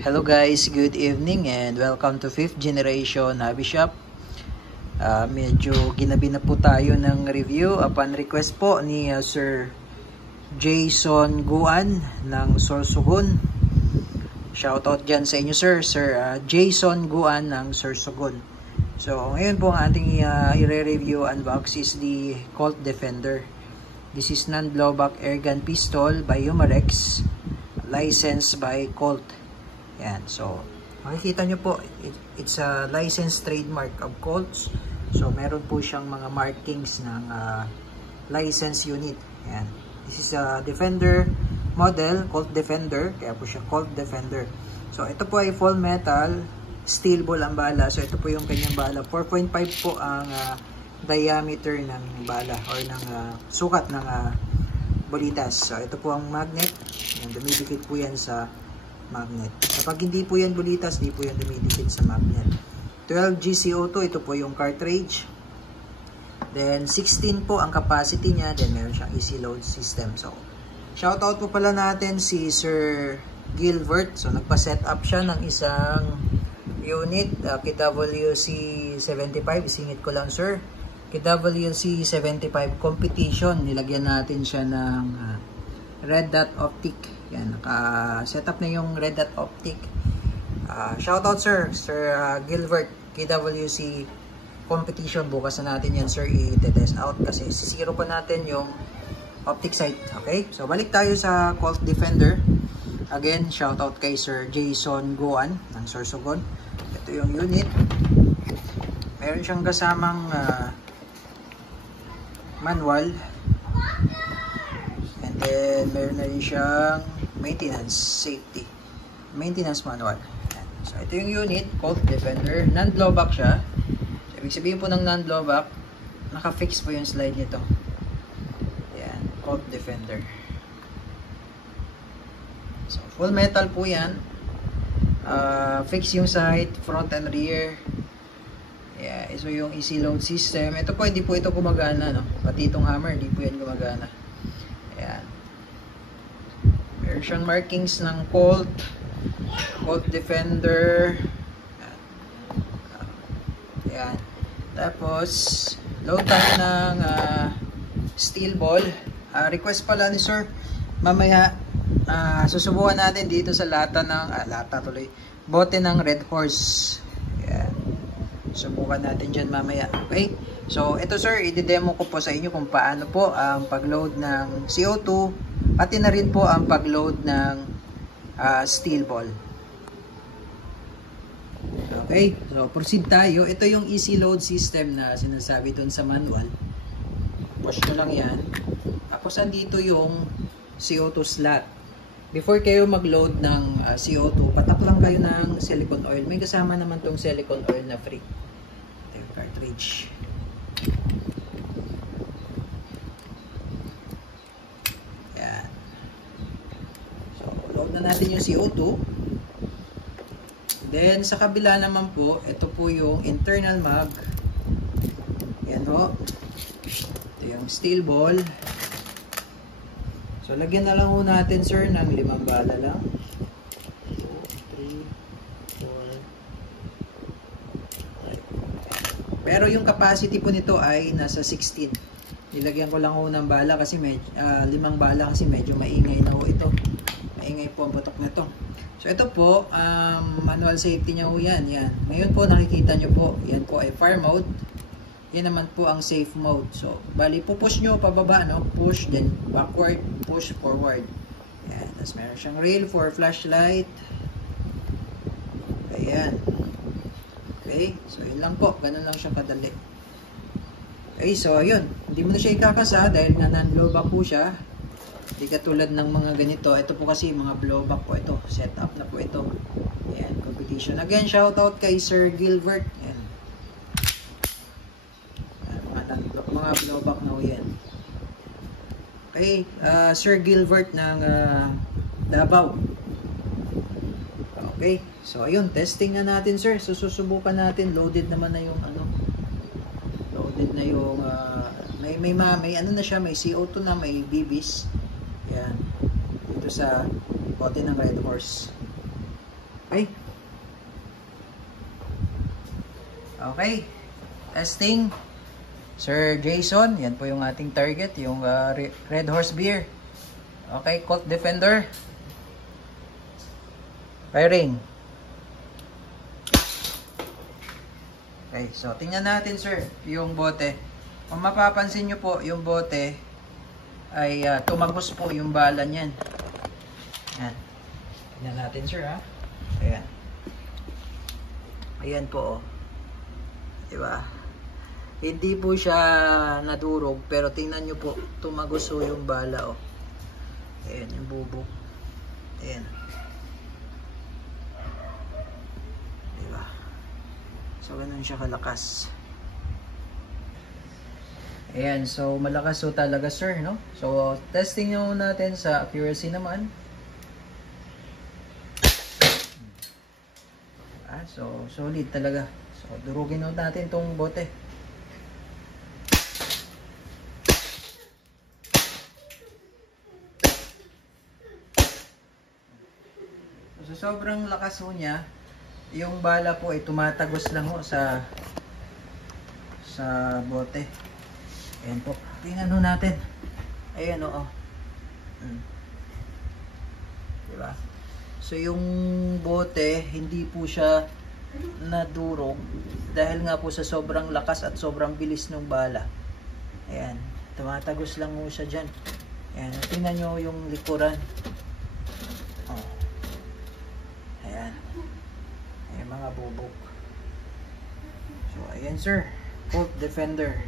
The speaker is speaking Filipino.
Hello guys, good evening and welcome to 5th Generation Hobby Shop. Medyo ginabi na po tayo ng review upon request po ni Sir Jason Guan ng Sorsogon. Shoutout dyan sa inyo Sir Jason Guan ng Sorsogon. So ngayon po ang ating i-review unbox is the Colt Defender. This is non-blowback airgun pistol by Umarex, licensed by Colt. Yan, so makikita nyo po, it's a licensed trademark of Colts. So meron po siyang mga markings ng license unit. Yan, this is a Defender model, Colt Defender, kaya po siya Colt Defender. So ito po ay full metal, steel ball ang bala. So ito po yung kanyang bala, 4.5 po ang diameter ng bala or ng sukat ng bolitas. So ito po ang magnet, yan, dumidikit po yan sa magnet. Kapag hindi po yan bulitas, hindi po yan dumidikit sa magnet. 12 GCO2, ito po yung cartridge. Then 16 po ang capacity niya. Then meron siyang easy load system. So shoutout po pala natin si Sir Gilbert. So nagpa-set up siya ng isang unit, KWC 75. Isingit ko lang Sir, KWC 75 competition. Nilagyan natin siya ng red dot optic. Yan, naka-set up na yung red dot optic. Shoutout Sir Gilbert, KWC competition. Bukas na natin yan Sir i-test out kasi sisiro pa natin yung optic sight. Okay, so balik tayo sa Colt Defender. Again, shoutout kay Sir Jason Guan ng Sorsogon. Ito yung unit. Meron siyang kasamang manual. And then meron na rin siyang maintenance manual. So ito yung unit, Colt Defender, non-blowback siya. So, ibig sabihin po ng non-blowback, naka-fix po yung slide nito. Yan, Colt Defender. So full metal po yan. Fix yung sight, front and rear. Yeah, so yung easy load system. Ito po, hindi po ito gumagana, no? Pati itong hammer, hindi po yan gumagana. Ayan. Meron siyang markings ng Colt Defender. Ayan. Tapos load tayo ng steel ball. Request pala ni Sir, mamaya susubukan natin dito sa bote ng Red Horse. Ayan. Subukan natin dyan mamaya. Okay, so ito Sir, i-demo ko po sa inyo kung paano po ang pag-load ng CO2, pati na rin po ang pag-load ng steel ball. Okay, so proceed tayo. Ito yung easy load system na sinasabi doon sa manual. Push nyo lang yan. Tapos andito yung CO2 slot. Before kayo mag-load ng CO2, patak lang kayo ng silicone oil. May kasama naman tong silicone oil na free. Ito yung cartridge. Yan. So, load na natin yung CO2. Then, sa kabila naman po, ito po yung internal mag. Yan o. Ito yung steel ball. So, lagyan na lang ho natin, Sir, ng 5 bala lang. 2, 3, 4, 5. Pero yung capacity po nito ay nasa 16. Nilagyan ko lang ho ng bala kasi 5 bala kasi medyo maingay na ho ito. Maingay po ang putok na ito. So, ito po, manual safety niya ho yan. Yan. Ngayon po, nakikita nyo po, yan po ay fire mode. Yan naman po ang safe mode. So, bali, pupush nyo pababa, no? Push, then backward, push, forward. Yan. Tapos meron siyang rail for flashlight. Ayan. Okay. So, yun lang po. Ganun lang siya kadali. Okay. So, ayun. Hindi mo na siya ikakasa dahil nga non-blowback po siya. Hindi katulad ng mga ganito. Ito po kasi mga blowback po ito. Set up na po ito. Ayan. Competition. Again, shoutout kay Sir Gilbert. Ayan. Mga blowback na ho yan. Okay, Sir Gilbert ng Davao. Okay, so ayun, testing na natin Sir. So susubukan natin, loaded naman na yung loaded na yung may ano na siya, may CO2 na, may BBs. Yan. Dito sa bote ng Red Horse. Okay. Okay. Testing. Sir Jason, yan po yung ating target, yung Red Horse Beer. Okay, Colt Defender. Firing. Okay, so tingnan natin sir, yung bote. Kung mapapansin nyo po, yung bote ay tumagos po yung bala niyan. Yan. Tingnan natin sir ha. Ayan. Ayan po oh. Diba? Hindi po siya nadurog, pero tingnan nyo po, tumagos po yung bala oh. Ayan, yung bubok. Ayan. Diba? So, ganun siya kalakas. Ayan, so malakas so talaga sir, no? So, testing nyo natin sa accuracy naman. So, solid talaga. So, durugin natin itong bote. So, sobrang lakas ho niya. Yung bala po ay tumatagos lang ho sa bote. Ayan po. Tingnan ho natin. Ayan o. Diba? So yung bote, hindi po siya nadurog dahil nga po sa sobrang lakas at sobrang bilis ng bala. Ayan. Tumatagos lang ho siya dyan. Ayan. Tingnan nyo yung likuran. Oh. Ayan. Ayan mga bubok. So ayan sir. Colt Defender.